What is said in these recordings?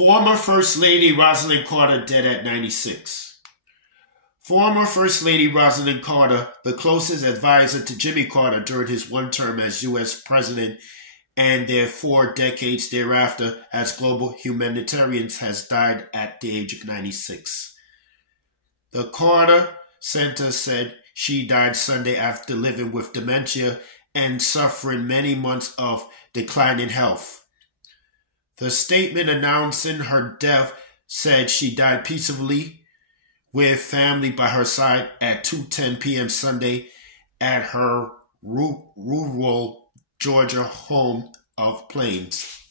Former First Lady Rosalynn Carter dead at 96. Former First Lady Rosalynn Carter, the closest advisor to Jimmy Carter during his one term as U.S. President and their 4 decades thereafter as global humanitarian, has died at the age of 96. The Carter Center said she died Sunday after living with dementia and suffering many months of declining health. The statement announcing her death said she died peacefully with family by her side at 2:10 p.m. Sunday at her rural Georgia home of Plains.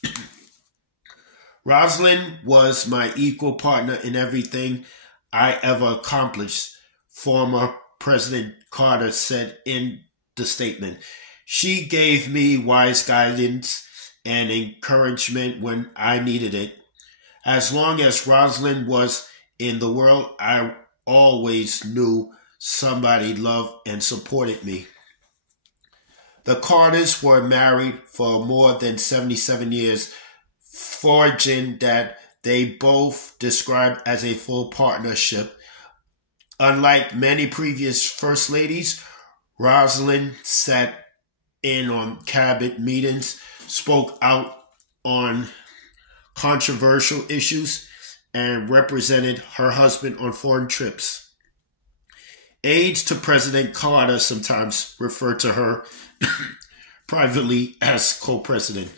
Rosalynn was my equal partner in everything I ever accomplished, former President Carter said in the statement. She gave me wise guidance and encouragement when I needed it. As long as Rosalynn was in the world, I always knew somebody loved and supported me. The Carters were married for more than 77 years, forging that they both described as a full partnership. Unlike many previous First Ladies, Rosalynn sat in on cabinet meetings, spoke out on controversial issues, and represented her husband on foreign trips. Aides to President Carter sometimes refer to her privately as co-president.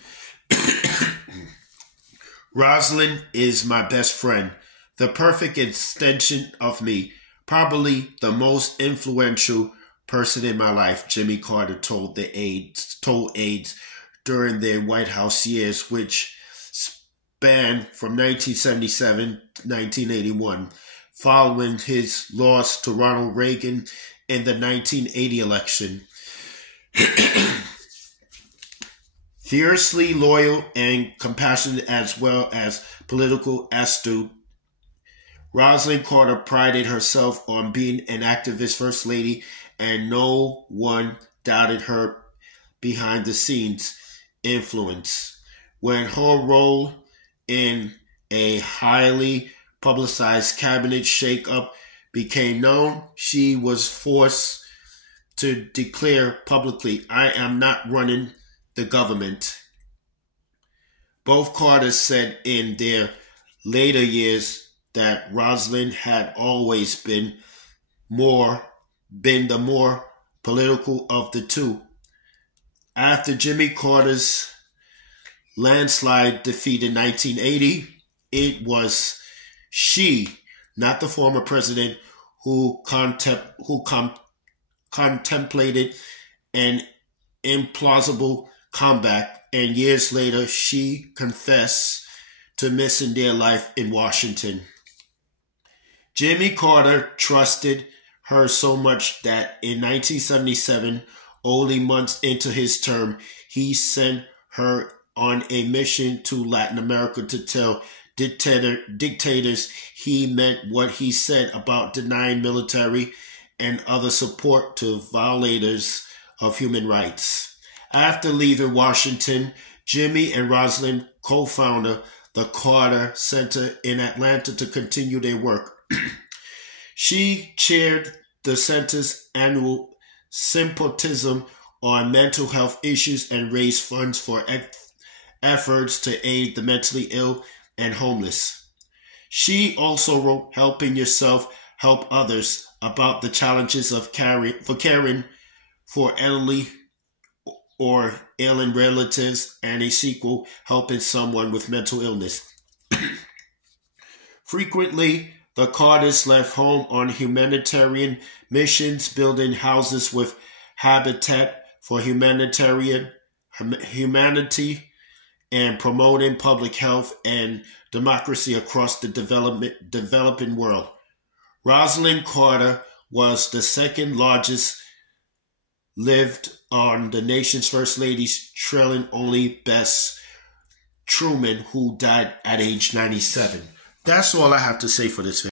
Rosalynn is my best friend, the perfect extension of me, probably the most influential person in my life, Jimmy Carter told aides during their White House years, which spanned from 1977 to 1981, following his loss to Ronald Reagan in the 1980 election. Fiercely loyal and compassionate as well as political astute, Rosalynn Carter prided herself on being an activist First Lady, and no one doubted her behind-the-scenes influence. When her role in a highly publicized cabinet shakeup became known, she was forced to declare publicly, "I am not running the government." Both Carters said in their later years that Rosalynn had always been the more political of the two. After Jimmy Carter's landslide defeat in 1980, it was she, not the former president, who contemplated an implausible comeback, and years later she confessed to missing their life in Washington. Jimmy Carter trusted her so much that in 1977, only months into his term, he sent her on a mission to Latin America to tell dictators he meant what he said about denying military and other support to violators of human rights. After leaving Washington, Jimmy and Rosalynn co-founded the Carter Center in Atlanta to continue their work. She chaired the center's annual symposium on mental health issues and raised funds for efforts to aid the mentally ill and homeless. She also wrote Helping Yourself, Help Others, about the challenges of caring for elderly or ailing relatives, and a sequel, Helping Someone with Mental Illness. Frequently, the Carters left home on humanitarian missions, building houses with Habitat for Humanity and promoting public health and democracy across the developing world. Rosalynn Carter was the second largest lived on the nation's First Ladies, trailing only Bess Truman, who died at age 97. That's all I have to say for this video.